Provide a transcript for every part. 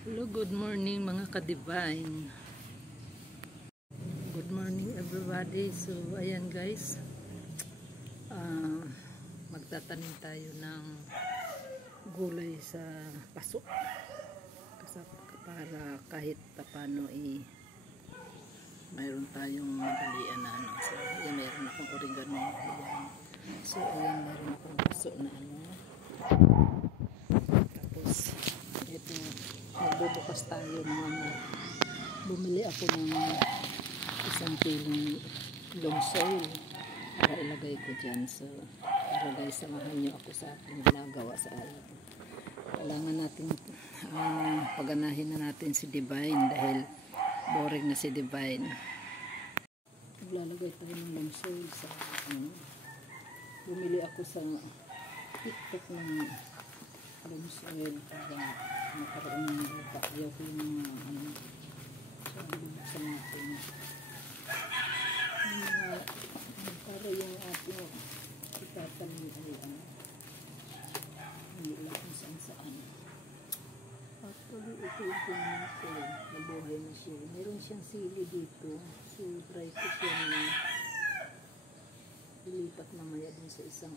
Hello, good morning mga ka-divine. Good morning everybody. So, ayan guys. Magtatanim tayo ng gulay sa paso. Para kahit paano mayroon tayong madalian na ano. So, ayan, mayroon akong oregano. Ayan. So, ayan, mayroon akong paso na ano. Tapos, ito, magbubukas tayo ng ano. Bumili ako ng isang kilong long soil para ilagay ko dyan. So, para guys, samahan nyo ako sa aking ginagawa sa araw. Kailangan natin paganahin na natin si Divine dahil boring na si Divine. Maglalagay tayo ng long soil sa bumili ako sa TikTok ng long soil para makaroon ng lupa. Ayaw ko yung mga so, bubuksan natin para yung ating itatanim ay hindi lang kung saan. Actually, ito yung puno ko. Nabuhay na siya. Meron siyang sili dito. So, try ko siya na ilipat mamaya din sa isang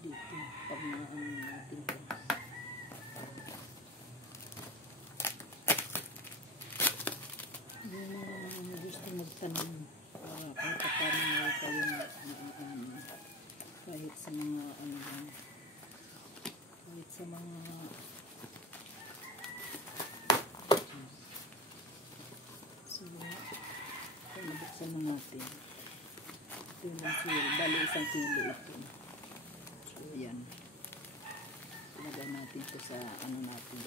dito. Pag natin ko. Yung gusto magtanim kahit paano na kayong kahit sa mga kahit sa mga so nabuksan na natin ito yung sili, bali 1 kilo ito. So yan, ilagay natin ito sa natin,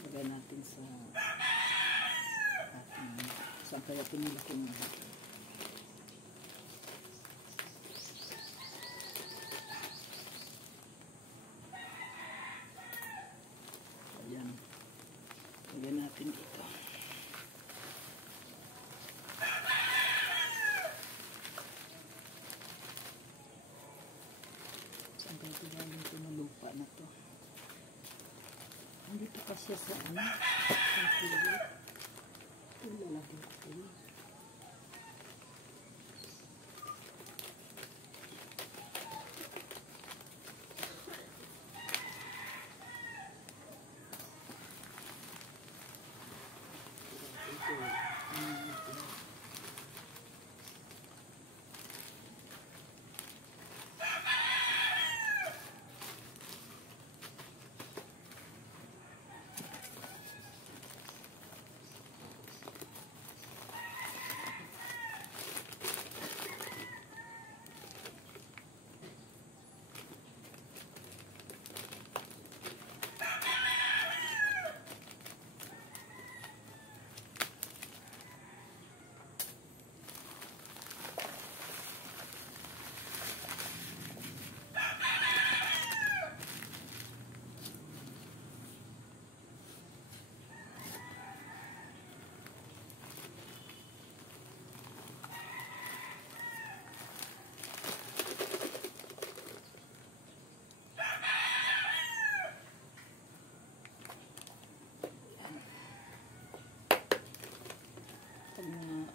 ilagay natin sa saan kaya pinila ko nga. Ayan. Ayan natin ito. Saan kaya tigaling ito na lupa na to. Andito pa siya sa ang pilit. Lalagyan ko yun.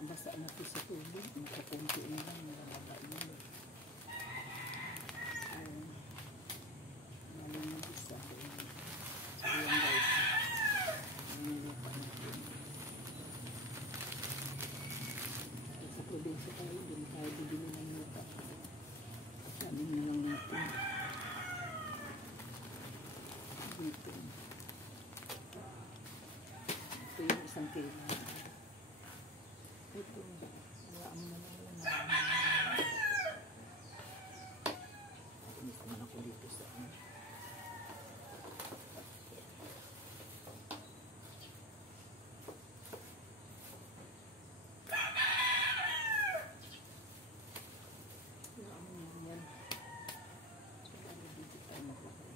Basa natin sa tubig, makapunti na lang, nalababa yun. So, nalang mag-isa. So, yan guys. Nilupa natin. Sa probinsya tayo, din tayo bibili ng lupa. Sabi na lang natin. Dito. Ito yung 1 kilo. Ito, wala mo na lang naman ako dito sa yan. So, dito tayo maglagay.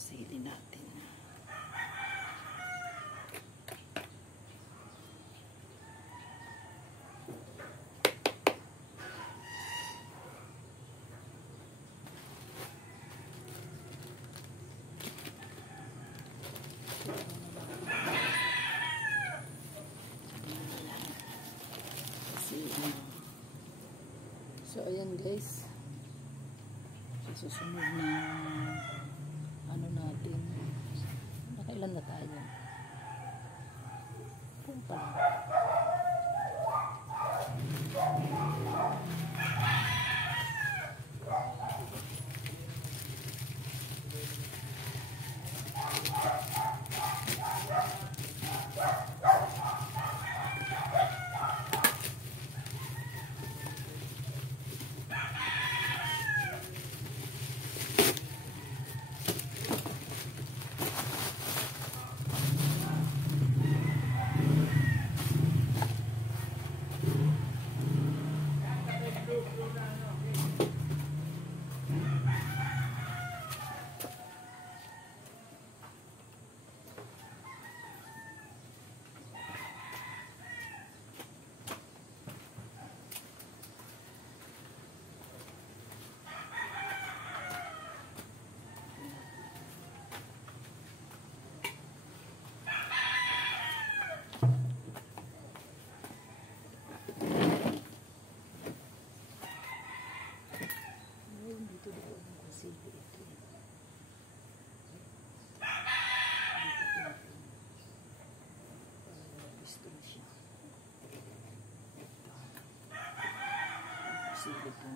Sili natin. So ayan guys, sa susunod na ano natin, nakailan na tayo? Kung pala sige po.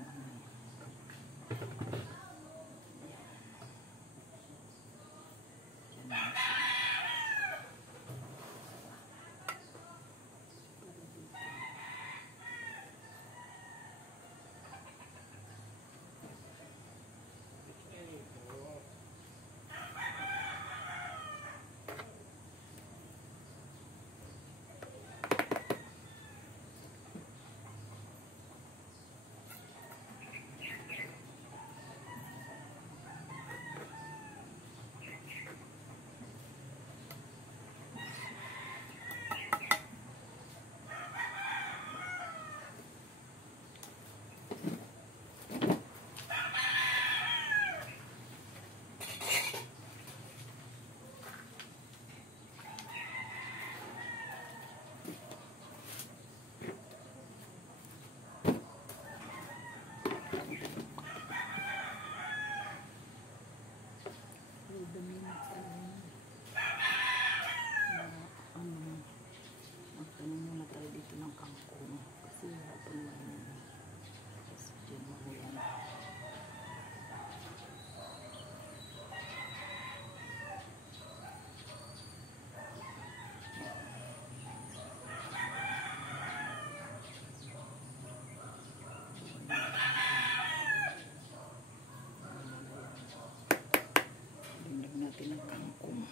Natin ang kangkong.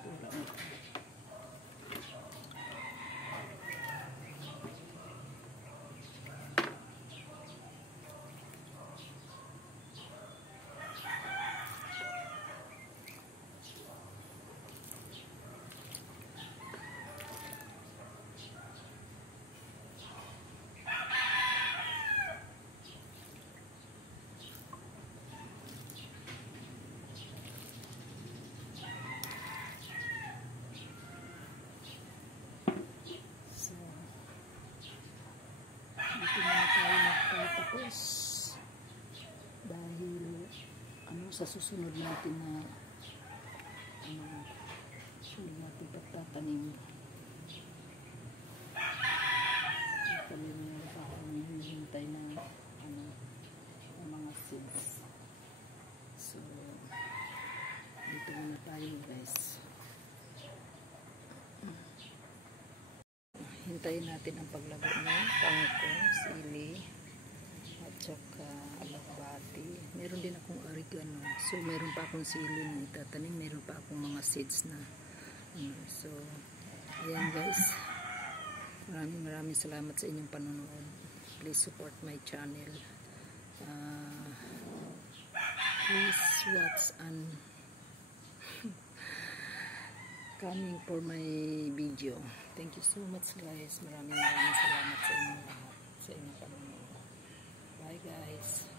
Pura na. Tapos dahil sa susunod natin na susunod natin pagtatanim kami na pa akong hinihintay na mga seeds. So dito muna tayo guys, hintayin natin ang paglago ng kangkong, sili at saka alakbati. Meron din akong oregano. So, meron pa akong sili na itatanim. Meron pa akong mga seeds na. So, ayan guys. Maraming salamat sa inyong panonood. Please support my channel. Please watch and coming for my video. Thank you so much guys. Maraming salamat sa inyong lahat. Sa inyong panonood. Bye guys.